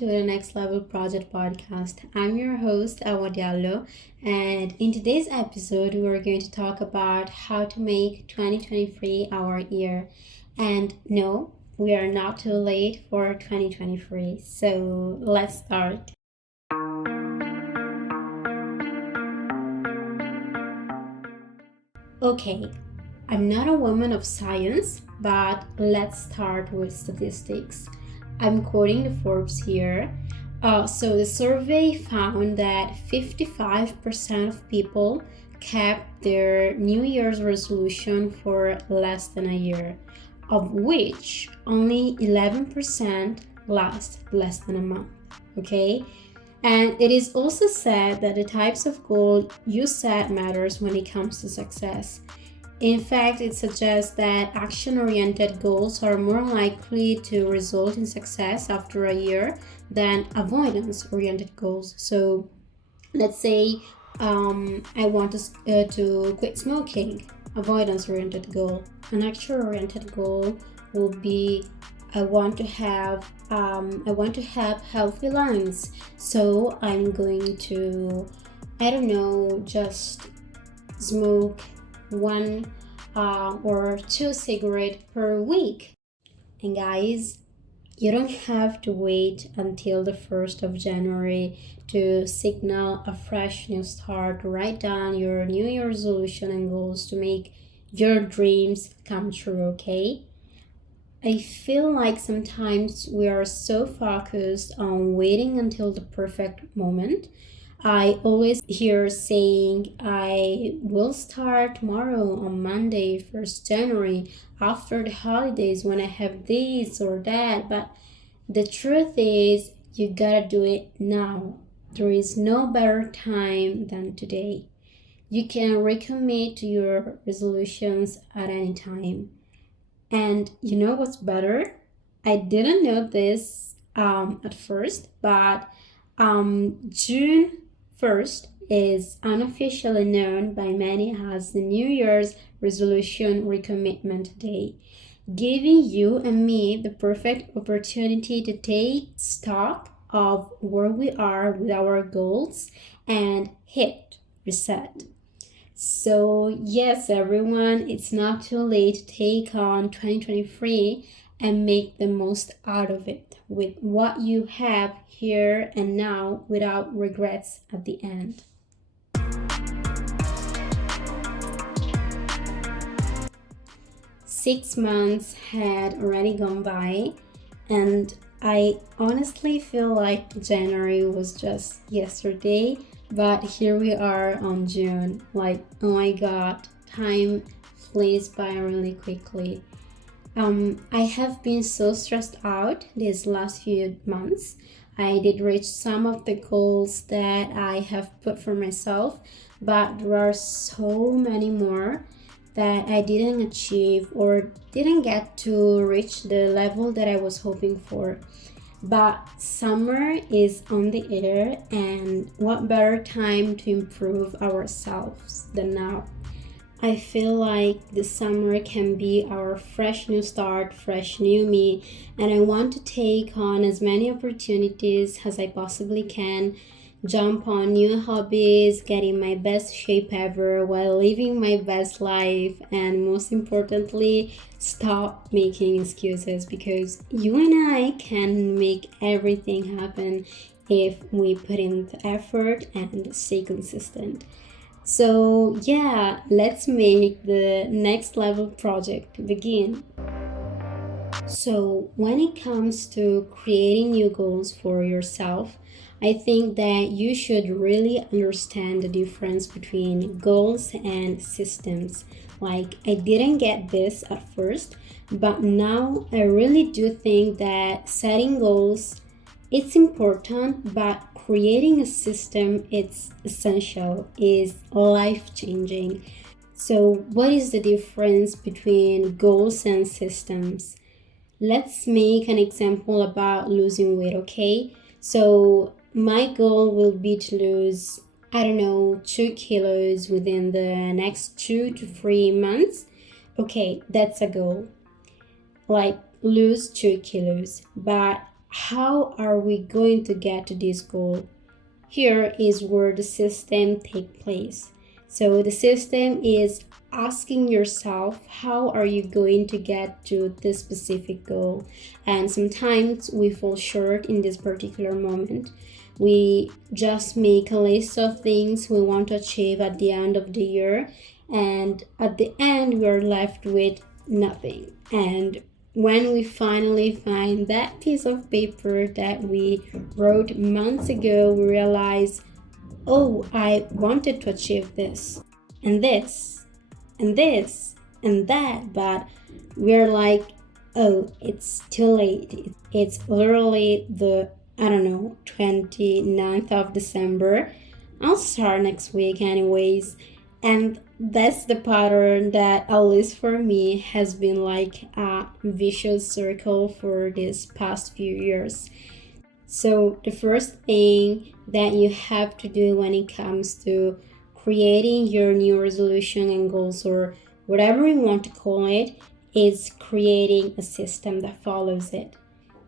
to the Next Level Project podcast. I'm your host, Hawa Diallo, and in today's episode, we're going to talk about how to make 2023 our year. And no, we are not too late for 2023, so let's start. Okay, I'm not a woman of science, but let's start with statistics. I'm quoting the Forbes here. So the survey found that 55% of people kept their New Year's resolution for less than a year, of which only 11% last less than a month. Okay? And it is also said that the types of goal you set matters when it comes to success. In fact, it suggests that action-oriented goals are more likely to result in success after a year than avoidance-oriented goals. So, let's say I want to quit smoking, avoidance-oriented goal. An action-oriented goal will be I want to have healthy lungs, so I'm going to just smoke one or two cigarettes per week. And guys, you don't have to wait until the 1st of January to signal a fresh new start. Write down your New Year resolution and goals to make your dreams come true, okay? I feel like sometimes we are so focused on waiting until the perfect moment. I always hear saying, I will start tomorrow on Monday, 1st January, after the holidays when I have this or that. But the truth is, you gotta do it now. There is no better time than today. You can recommit to your resolutions at any time. And you know what's better? I didn't know this at first, but June 1st is unofficially known by many as the New Year's Resolution Recommitment Day, giving you and me the perfect opportunity to take stock of where we are with our goals and hit reset. So yes, everyone, it's not too late to take on 2023 and make the most out of it with what you have here and now without regrets at the end. Six months had already gone by, and I honestly feel like January was just yesterday. But here we are on June. Like, oh my god, time flies by really quickly. I have been so stressed out these last few months. I did reach some of the goals that I have put for myself, but there are so many more that I didn't achieve or didn't get to reach the level that I was hoping for. But summer is on the air, and what better time to improve ourselves than now? I feel like the summer can be our fresh new start, fresh new me, and I want to take on as many opportunities as I possibly can, jump on new hobbies, get in my best shape ever while living my best life, and most importantly, stop making excuses, because you and I can make everything happen if we put in the effort and stay consistent. So yeah, let's make the next level project begin. So when it comes to creating new goals for yourself, I think that you should really understand the difference between goals and systems. Like, I didn't get this at first, but now I really do think that setting goals, it's important, but creating a system, it's essential, is life-changing. So what is the difference between goals and systems? Let's make an example about losing weight, okay? So my goal will be to lose, 2 kilos within the next 2 to 3 months. Okay, that's a goal. Like, lose 2 kilos. But how are we going to get to this goal? Here is where the system takes place. So the system is asking yourself, how are you going to get to this specific goal? And sometimes we fall short in this particular moment. We just make a list of things we want to achieve at the end of the year, and at the end we're left with nothing. And when we finally find that piece of paper that we wrote months ago, we realize, oh, I wanted to achieve this and this and this and that, but we're like, oh, it's too late. It's literally the, 29th of December. I'll start next week anyways. And that's the pattern that, at least for me, has been like a vicious circle for these past few years. So the first thing that you have to do when it comes to creating your new resolution and goals, or whatever you want to call it, is creating a system that follows it.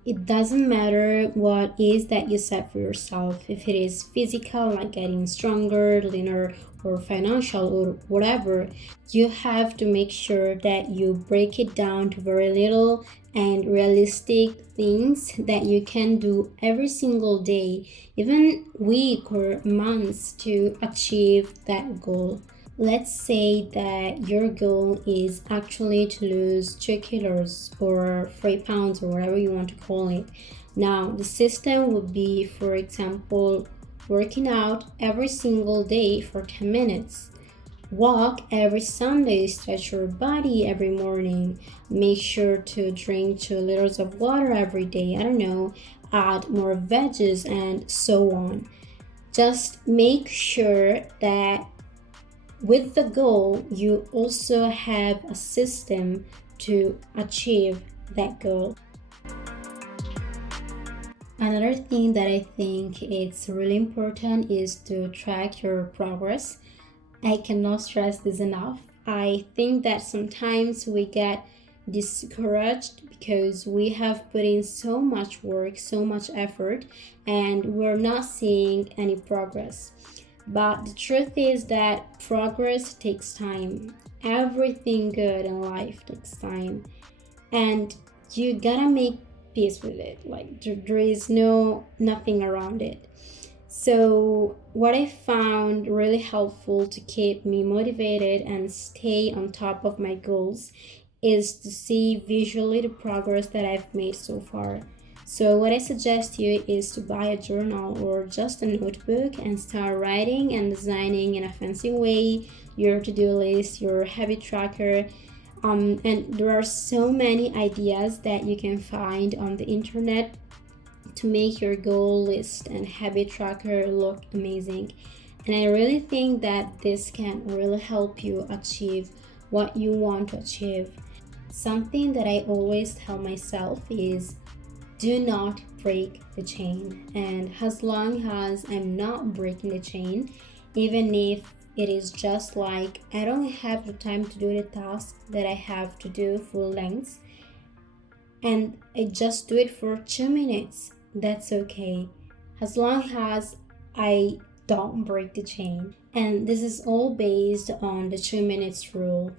It doesn't matter what is that you set for yourself, if it is physical, like getting stronger, leaner, or financial, or whatever. You have to make sure that you break it down to very little and realistic things that you can do every single day, even week or months, to achieve that goal. Let's say that your goal is actually to lose 2 kilos or 3 pounds, or whatever you want to call it. Now, the system would be, for example, working out every single day for 10 minutes. Walk every Sunday, stretch your body every morning. Make sure to drink 2 liters of water every day. Add more veggies and so on. Just make sure that with the goal, you also have a system to achieve that goal. Another thing that I think it's really important is to track your progress. I cannot stress this enough. I think that sometimes we get discouraged because we have put in so much work, so much effort, and we're not seeing any progress. But the truth is that progress takes time. Everything good in life takes time. And you gotta make peace with it. Like there is nothing around it. So what I found really helpful to keep me motivated and stay on top of my goals is to see visually the progress that I've made so far. So what I suggest you is to buy a journal or just a notebook and start writing and designing in a fancy way your to-do list, your habit tracker. And there are so many ideas that you can find on the internet to make your goal list and habit tracker look amazing. And I really think that this can really help you achieve what you want to achieve. Something that I always tell myself is, do not break the chain. And as long as I'm not breaking the chain, even if it is just like I don't have the time to do the task that I have to do full length, and I just do it for 2 minutes, that's okay. As long as I don't break the chain. And this is all based on the 2 minutes rule.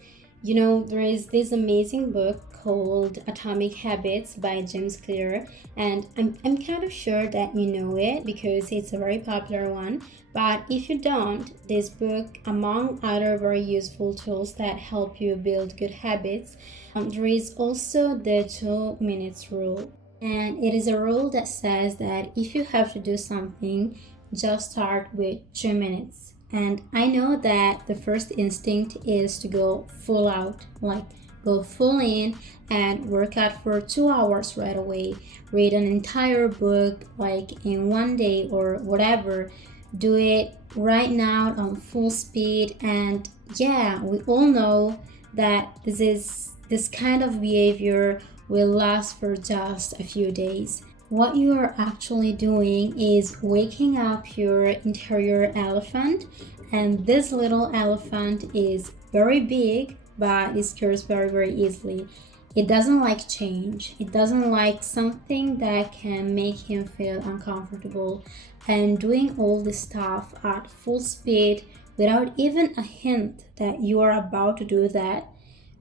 There is this amazing book called Atomic Habits by James Clear, and I'm kind of sure that you know it because it's a very popular one. But if you don't, this book, among other very useful tools that help you build good habits, there is also the 2 minutes rule. And it is a rule that says that if you have to do something, just start with 2 minutes. And I know that the first instinct is to go full out, like go full in and work out for 2 hours right away, read an entire book like in one day or whatever, do it right now on full speed. And yeah, we all know that this kind of behavior will last for just a few days. What you are actually doing is waking up your interior elephant, and this little elephant is very big, but it scares very, very easily. It doesn't like change. It doesn't like something that can make him feel uncomfortable. And doing all this stuff at full speed without even a hint that you are about to do that,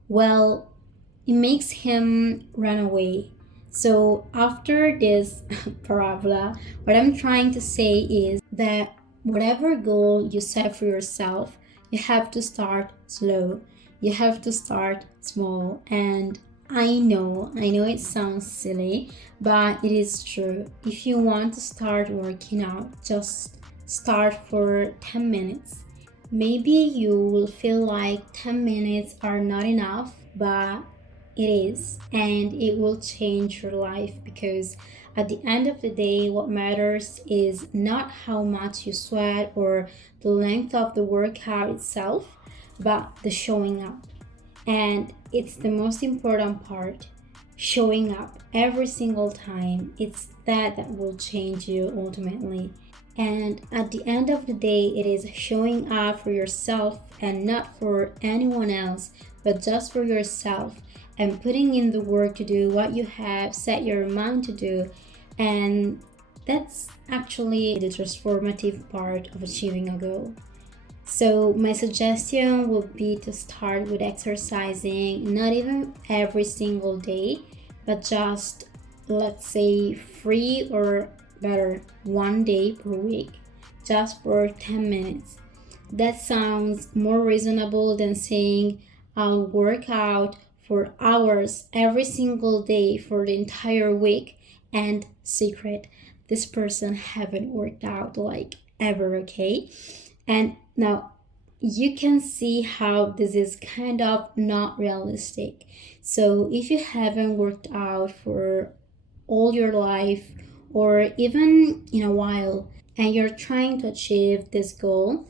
well, it makes him run away. So, after this parabola, what I'm trying to say is that whatever goal you set for yourself, you have to start slow. You have to start small. And I know it sounds silly, but it is true. If you want to start working out, just start for 10 minutes. Maybe you will feel like 10 minutes are not enough, but it is, and it will change your life because at the end of the day, what matters is not how much you sweat or the length of the workout itself, but the showing up. And it's the most important part, showing up every single time. It's that will change you ultimately. And at the end of the day, it is showing up for yourself and not for anyone else, but just for yourself and putting in the work to do what you have set your mind to do. And that's actually the transformative part of achieving a goal. So, my suggestion would be to start with exercising, not even every single day, but just let's say 3 or better 1 day per week, just for 10 minutes. That sounds more reasonable than saying I'll work out for hours every single day for the entire week. And secret, this person haven't worked out like ever, okay? And now you can see how this is kind of not realistic. So if you haven't worked out for all your life or even in a while and you're trying to achieve this goal,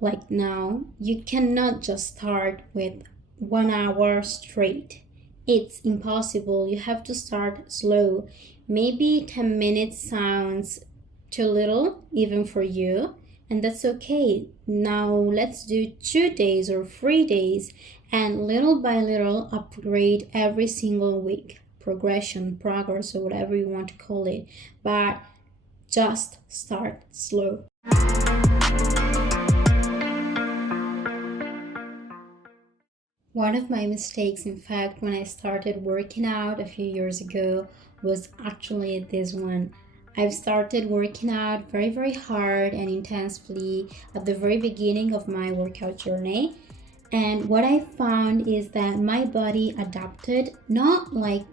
like now, you cannot just start with 1 hour straight. It's impossible. You have to start slow. Maybe 10 minutes sounds too little, even for you, and that's okay. Now let's do 2 days or 3 days and little by little upgrade every single week. Progression, progress, or whatever you want to call it. But just start slow. One of my mistakes, in fact, when I started working out a few years ago was actually this one. I've started working out very, very hard and intensely at the very beginning of my workout journey. And what I found is that my body adapted, not like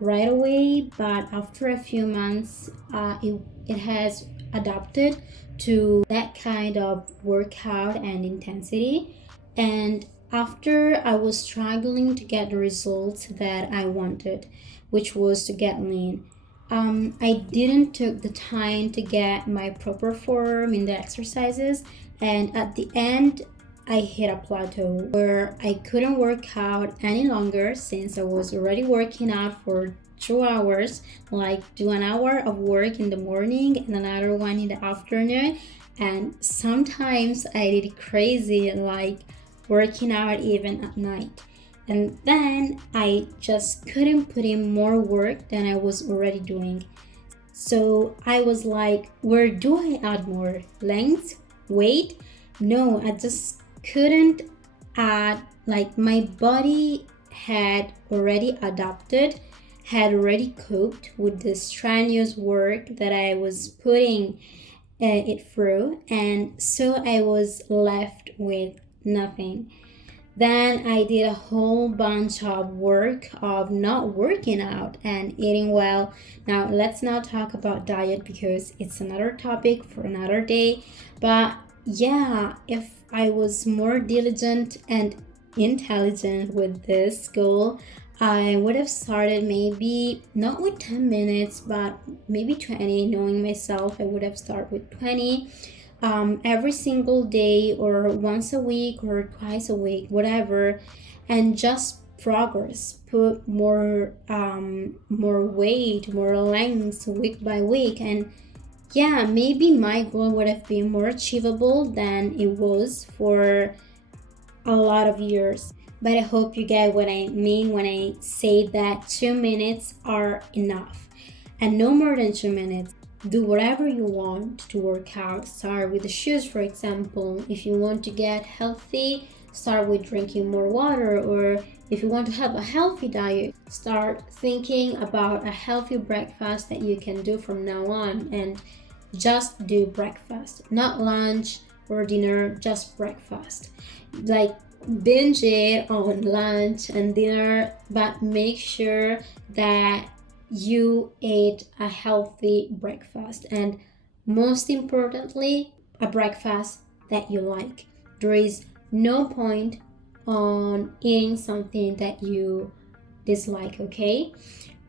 right away, but after a few months, it has adapted to that kind of workout and intensity. And after I was struggling to get the results that I wanted, which was to get lean, I didn't took the time to get my proper form in the exercises, and at the end I hit a plateau where I couldn't work out any longer since I was already working out for 2 hours, like do an hour of work in the morning and another one in the afternoon, and sometimes I did crazy like working out even at night. And then I just couldn't put in more work than I was already doing. So I was like, where do I add more? Length? Weight? No, I just couldn't add. Like my body had already adapted, had already coped with the strenuous work that I was putting it through. And so I was left with nothing. Then I did a whole bunch of work of not working out and eating well. Now, let's not talk about diet because it's another topic for another day. But yeah, if I was more diligent and intelligent with this goal, I would have started maybe not with 10 minutes, but maybe 20. Knowing myself, I would have started with 20. Every single day or once a week or twice a week, whatever, and just progress, put more weight, more length week by week. And yeah, maybe my goal would have been more achievable than it was for a lot of years. but I hope you get what I mean when I say that 2 minutes are enough, and no more than 2 minutes. Do whatever you want to work out. Start with the shoes, for example. If you want to get healthy, start with drinking more water, or if you want to have a healthy diet, start thinking about a healthy breakfast that you can do from now on, and just do breakfast, not lunch or dinner, just breakfast. Like, binge it on lunch and dinner, but make sure that you ate a healthy breakfast, and most importantly, a breakfast that you like. There is no point on eating something that you dislike, okay?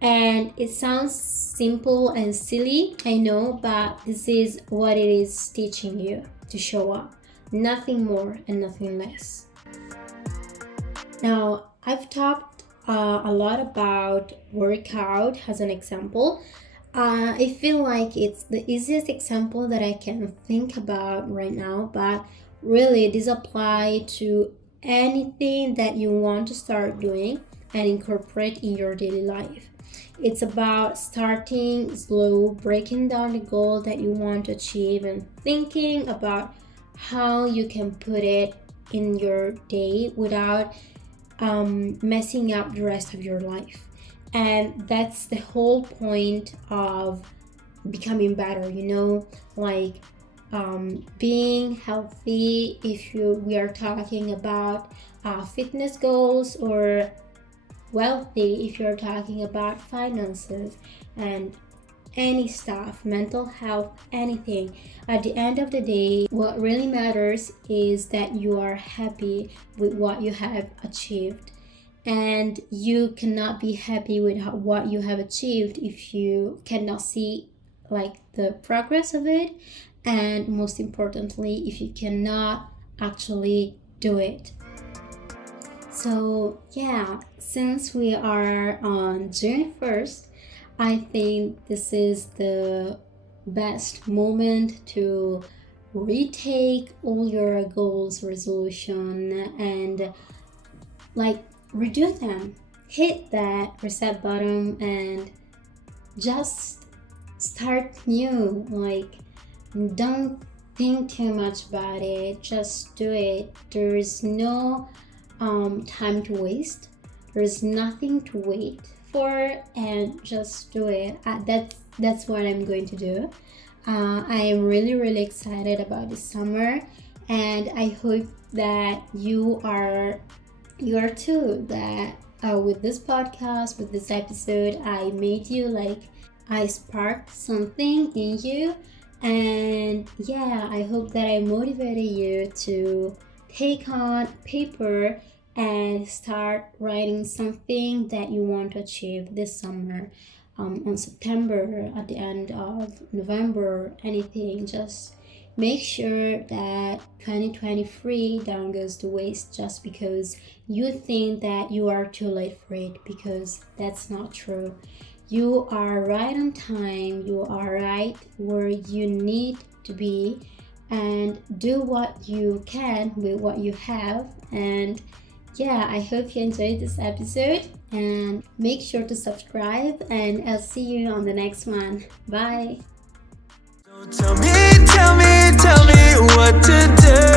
And it sounds simple and silly, I know, but this is what it is teaching you to show up. Nothing more and nothing less. Now, I've talked a lot about workout as an example. I feel like it's the easiest example that I can think about right now, but really this applies to anything that you want to start doing and incorporate in your daily life. It's about starting slow, breaking down the goal that you want to achieve, and thinking about how you can put it in your day without messing up the rest of your life. And that's the whole point of becoming better, like being healthy. If we are talking about fitness goals, or wealthy if you're talking about finances and any stuff, mental health, anything. At the end of the day, what really matters is that you are happy with what you have achieved. And you cannot be happy with what you have achieved if you cannot see like the progress of it, and most importantly, if you cannot actually do it. So yeah, since we are on June 1st, I think this is the best moment to retake all your goals, resolution, and like redo them. Hit that reset button and just start new. Like, don't think too much about it, just do it. There is no time to waste. There's nothing to wait for, and just do it. That's what I'm going to do. I am really excited about this summer, and I hope that you are too. That with this podcast, with this episode, I made you I sparked something in you, and yeah, I hope that I motivated you to take on paper and start writing something that you want to achieve this summer, on September, at the end of November, anything. Just make sure that 2023 don't goes to waste just because you think that you are too late for it, because that's not true. You are right on time, you are right where you need to be, and do what you can with what you have. And yeah, I hope you enjoyed this episode, and make sure to subscribe, and I'll see you on the next one. Bye. Tell me what to do.